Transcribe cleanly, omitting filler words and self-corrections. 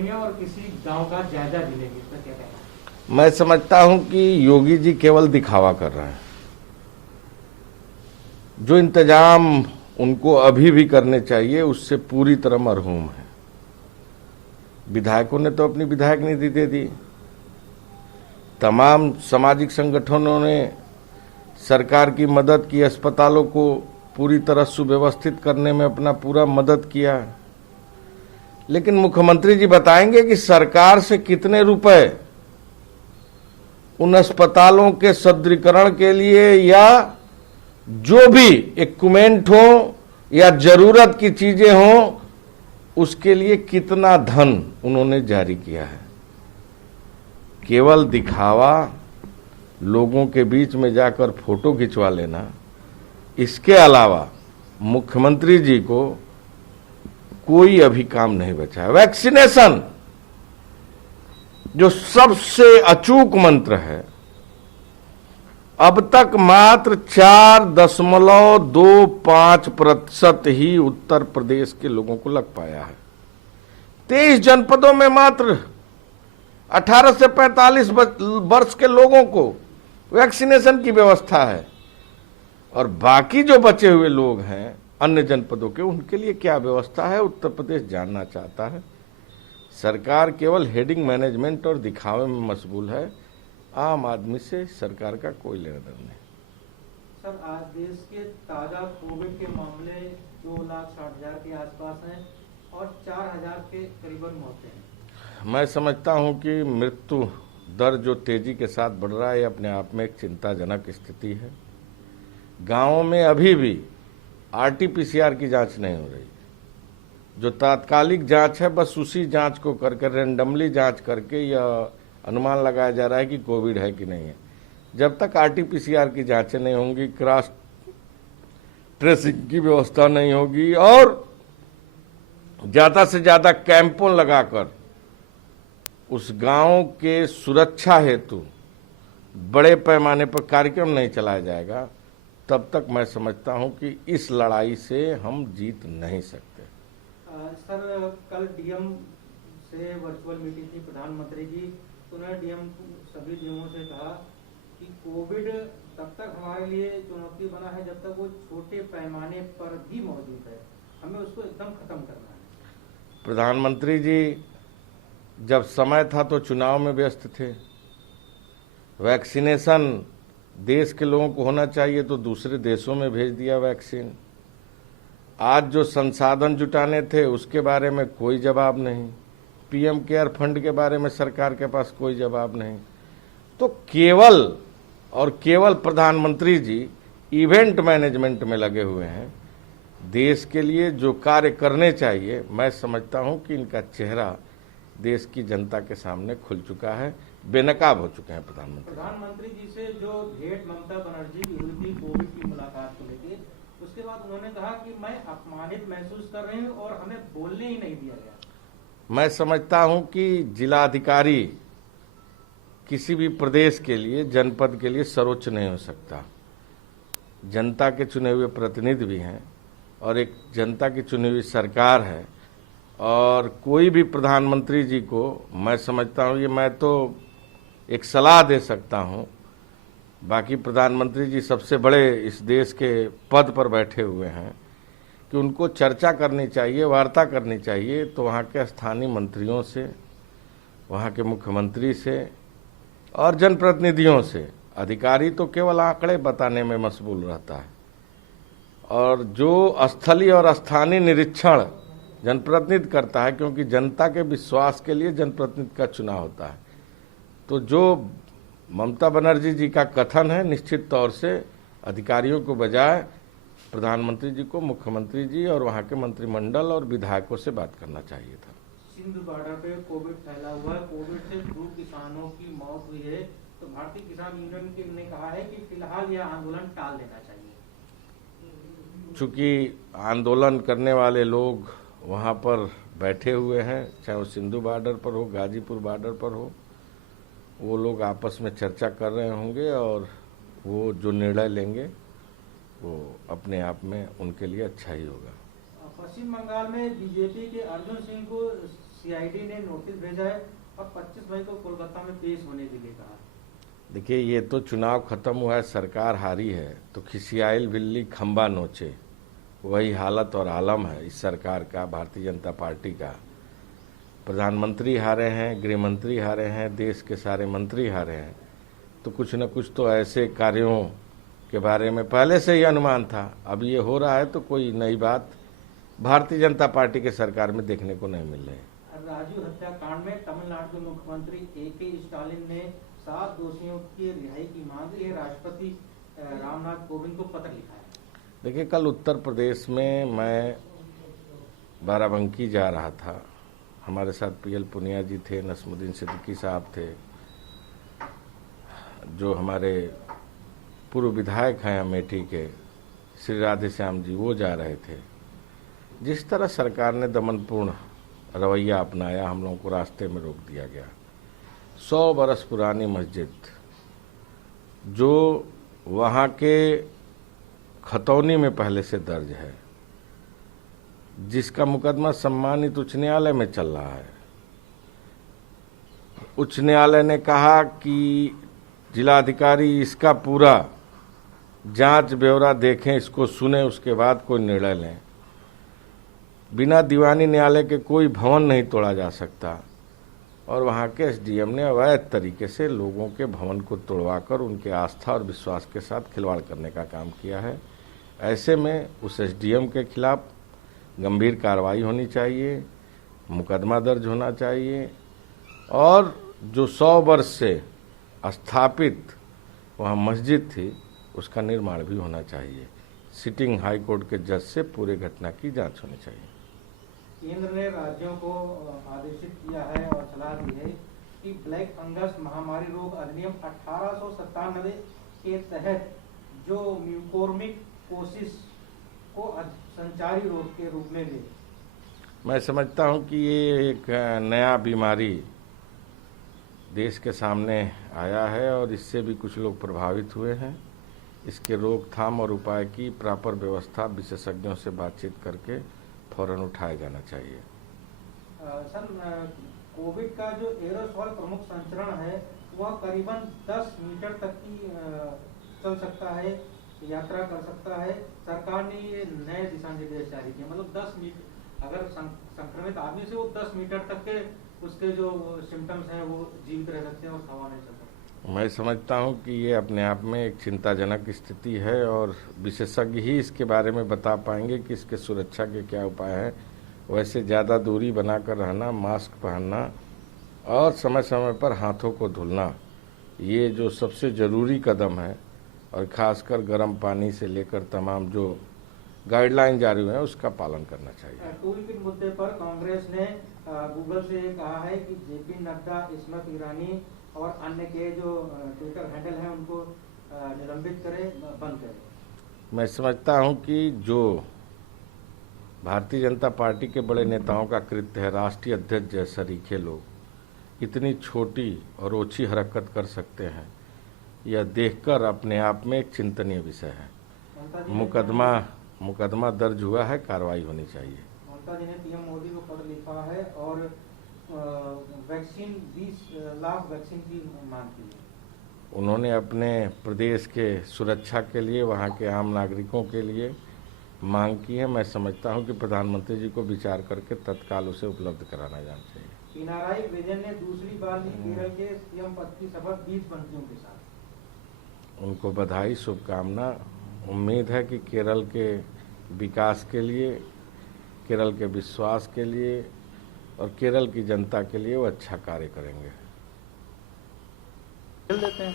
करेंगे और किसी गांव का जायजा भी लेंगे, इस पर क्या कहना है? मैं समझता हूं कि योगी जी केवल दिखावा कर रहे हैं। जो इंतजाम उनको अभी भी करने चाहिए उससे पूरी तरह मरहूम है। विधायकों ने तो अपनी विधायक निधि दे दी, तमाम सामाजिक संगठनों ने सरकार की मदद की, अस्पतालों को पूरी तरह सुव्यवस्थित करने में अपना पूरा मदद किया। लेकिन मुख्यमंत्री जी बताएंगे कि सरकार से कितने रुपए उन अस्पतालों के सुदृढ़ीकरण के लिए या जो भी इक्विपमेंट हो या जरूरत की चीजें हों उसके लिए कितना धन उन्होंने जारी किया है। केवल दिखावा, लोगों के बीच में जाकर फोटो खिंचवा लेना, इसके अलावा मुख्यमंत्री जी को कोई अभी काम नहीं बचा है। वैक्सीनेशन जो सबसे अचूक मंत्र है, अब तक मात्र 4.25% ही उत्तर प्रदेश के लोगों को लग पाया है। 23 जनपदों में मात्र 18 से 45 वर्ष के लोगों को वैक्सीनेशन की व्यवस्था है, और बाकी जो बचे हुए लोग हैं अन्य जनपदों के, उनके लिए क्या व्यवस्था है उत्तर प्रदेश जानना चाहता है। सरकार केवल हेडिंग मैनेजमेंट और दिखावे में मशगूल है। आम आदमी से सरकार का कोई लेना देना नहीं। सर, आज देश के ताजा कोविड के मामले 2,60,000 के आसपास हैं और 4,000 के करीबन मौतें हैं। मैं समझता हूं कि मृत्यु दर जो तेजी के साथ बढ़ रहा है, अपने आप में एक चिंताजनक स्थिति है। गांवों में अभी भी RT-PCR की जांच नहीं हो रही। जो तात्कालिक जांच है बस उसी जांच को करके रेंडमली जांच करके यह अनुमान लगाया जा रहा है कि कोविड है कि नहीं है। जब तक RT-PCR की जांचें नहीं होंगी, क्रॉस ट्रेसिंग की व्यवस्था नहीं होगी और ज्यादा से ज्यादा कैंपों लगाकर उस गांव के सुरक्षा हेतु बड़े पैमाने पर कार्यक्रम नहीं चलाया जाएगा, तब तक मैं समझता हूं कि इस लड़ाई से हम जीत नहीं सकते। सर, कल डीएम से वर्चुअल मीटिंग थी प्रधानमंत्री की, तो उन्होंने डीएम सभी डीएमओ से कहा कि कोविड तब तक हमारे लिए चुनौती बना है जब तक वो छोटे पैमाने पर भी मौजूद है, हमें उसको एकदम खत्म करना है। प्रधानमंत्री जी जब समय था तो चुनाव में व्यस्त थे। वैक्सीनेशन देश के लोगों को होना चाहिए तो दूसरे देशों में भेज दिया वैक्सीन। आज जो संसाधन जुटाने थे उसके बारे में कोई जवाब नहीं। PM केयर फंड के बारे में सरकार के पास कोई जवाब नहीं। तो केवल और केवल प्रधानमंत्री जी इवेंट मैनेजमेंट में लगे हुए हैं। देश के लिए जो कार्य करने चाहिए, मैं समझता हूं कि इनका चेहरा देश की जनता के सामने खुल चुका है, बेनकाब हो चुके हैं प्रधानमंत्री जी से जो भेंट ममता बनर्जी की हुई थी कोविड की मुलाकात को लेकर, उसके बाद उन्होंने कहा कि मैं अपमानित महसूस कर रही हूं और हमें बोलने ही नहीं दिया गया। मैं समझता हूं कि जिलाधिकारी किसी भी प्रदेश के लिए, जनपद के लिए सर्वोच्च नहीं हो सकता। जनता के चुने हुए प्रतिनिधि भी हैं और एक जनता की चुनी हुई सरकार है, और कोई भी प्रधानमंत्री जी को मैं समझता हूं, ये मैं तो एक सलाह दे सकता हूं, बाकी प्रधानमंत्री जी सबसे बड़े इस देश के पद पर बैठे हुए हैं, कि उनको चर्चा करनी चाहिए, वार्ता करनी चाहिए तो वहाँ के स्थानीय मंत्रियों से, वहाँ के मुख्यमंत्री से और जनप्रतिनिधियों से। अधिकारी तो केवल आंकड़े बताने में मशगूल रहता है, और जो स्थलीय और स्थानीय निरीक्षण जनप्रतिनिधि करता है, क्योंकि जनता के विश्वास के लिए जनप्रतिनिधि का चुनाव होता है। तो जो ममता बनर्जी जी का कथन है, निश्चित तौर से अधिकारियों को बजाय प्रधानमंत्री जी को, मुख्यमंत्री जी और वहां के मंत्रिमंडल और विधायकों से बात करना चाहिए था। सिंधु बॉर्डर पे कोविड फैला हुआ है, कोविड से 2 किसानों की मौत हुई है, तो भारतीय किसान यूनियन ने कहा है कि फिलहाल यह आंदोलन टाल देना चाहिए। चूंकि आंदोलन करने वाले लोग वहां पर बैठे हुए हैं, चाहे वो सिंधु बॉर्डर पर हो, गाजीपुर बॉर्डर पर हो, वो लोग आपस में चर्चा कर रहे होंगे और वो जो निर्णय लेंगे वो अपने आप में उनके लिए अच्छा ही होगा। पश्चिम बंगाल में बीजेपी के अर्जुन सिंह को सीआईडी ने नोटिस भेजा है और 25 मई को कोलकाता में पेश होने के लिए कहा। देखिए, ये तो चुनाव खत्म हुआ है, सरकार हारी है, तो खिसियाइल बिल्ली खंबा नोचे, वही हालत और आलम है इस सरकार का, भारतीय जनता पार्टी का। प्रधानमंत्री हारे हैं, गृह मंत्री हारे हैं, देश के सारे मंत्री हारे हैं, तो कुछ न कुछ तो ऐसे कार्यों के बारे में पहले से ही अनुमान था। अब ये हो रहा है तो कोई नई बात भारतीय जनता पार्टी के सरकार में देखने को नहीं मिल रही है। राजू हत्याकांड में तमिलनाडु के मुख्यमंत्री ए.के. स्टालिन ने 7 दोषियों की रिहाई की मांग की है। राष्ट्रपति रामनाथ कोविंद को पत्र लिखा है। देखिए, कल उत्तर प्रदेश में मैं बाराबंकी जा रहा था, हमारे साथ पीएल पुनिया जी थे, नसमुद्दीन सिद्दीकी साहब थे, जो हमारे पूर्व विधायक हैं अमेठी के श्री राधेश्याम जी, वो जा रहे थे। जिस तरह सरकार ने दमनपूर्ण रवैया अपनाया, हम लोगों को रास्ते में रोक दिया गया। 100 बरस पुरानी मस्जिद जो वहाँ के खतौनी में पहले से दर्ज है, जिसका मुकदमा सम्मानित उच्च न्यायालय में चल रहा है। उच्च न्यायालय ने कहा कि जिलाधिकारी इसका पूरा जांच ब्यौरा देखें, इसको सुने, उसके बाद कोई निर्णय लें। बिना दीवानी न्यायालय के कोई भवन नहीं तोड़ा जा सकता, और वहाँ के एसडीएम ने अवैध तरीके से लोगों के भवन को तोड़वाकर उनके आस्था और विश्वास के साथ खिलवाड़ करने का काम किया है। ऐसे में उस एसडीएम के खिलाफ गंभीर कार्रवाई होनी चाहिए, मुकदमा दर्ज होना चाहिए, और जो 100 वर्ष से स्थापित वहाँ मस्जिद थी उसका निर्माण भी होना चाहिए। सिटिंग हाई कोर्ट के जज से पूरे घटना की जांच होनी चाहिए। केंद्र ने राज्यों को आदेशित किया है और सलाह दी है कि ब्लैक फंगस महामारी रोग अधिनियम 1897 के तहत जो म्यूकोरमिकोसिस को संचारी रोग के रूप में ले। मैं समझता हूं कि ये एक नया बीमारी देश के सामने आया है और इससे भी कुछ लोग प्रभावित हुए हैं। इसके रोकथाम और उपाय की प्रॉपर व्यवस्था विशेषज्ञों से बातचीत करके फौरन उठाया जाना चाहिए। सर, कोविड का जो एरोसॉल प्रमुख संचरण है वह करीबन 10 मीटर तक की चल सकता है, यात्रा कर सकता है। सरकार ने ये नए दिशा निर्देश जारी किए, मतलब 10 मीटर, अगर संक्रमित आदमी से वो 10 मीटर तक के उसके जो सिम्टम्स हैं वो जीवित रह सकते हैं और हवा नहीं चल सकता। मैं समझता हूं कि ये अपने आप में एक चिंताजनक स्थिति है और विशेषज्ञ ही इसके बारे में बता पाएंगे कि इसके सुरक्षा के क्या उपाय हैं। वैसे ज़्यादा दूरी बनाकर रहना, मास्क पहनना और समय समय पर हाथों को धुलना, ये जो सबसे ज़रूरी कदम है, और ख़ासकर गर्म पानी से लेकर तमाम जो गाइडलाइन जारी हुए हैं उसका पालन करना चाहिए। टूल किट मुद्दे पर कांग्रेस ने गूगल से कहा है कि जेपी नड्डा, स्मृति ईरानी और अन्य के जो ट्विटर हैंडल हैं उनको निलंबित करें, बंद करें। मैं समझता हूं कि जो भारतीय जनता पार्टी के बड़े नेताओं का कृत्य है, राष्ट्रीय अध्यक्ष जैसे सरीखे लोग इतनी छोटी और ओछी हरकत कर सकते हैं, यह देखकर अपने आप में एक चिंतनीय विषय है। मुकदमा दर्ज हुआ है, कार्रवाई होनी चाहिए। ममता जी ने पीएम मोदी को पत्र लिखा है और वैक्सीन 20 लाख वैक्सीन की मांग की है। उन्होंने अपने प्रदेश के सुरक्षा के लिए, वहाँ के आम नागरिकों के लिए मांग की है। मैं समझता हूँ कि प्रधानमंत्री जी को विचार करके तत्काल उसे उपलब्ध कराना जाना चाहिए। पिनाराई विजयन ने दूसरी बार ली केरल के सीएम पद की शपथ 20 मंत्रियों के साथ। उनको बधाई, शुभकामना। उम्मीद है कि केरल के विकास के लिए, केरल के विश्वास के लिए और केरल की जनता के लिए वो अच्छा कार्य करेंगे। देते हैं।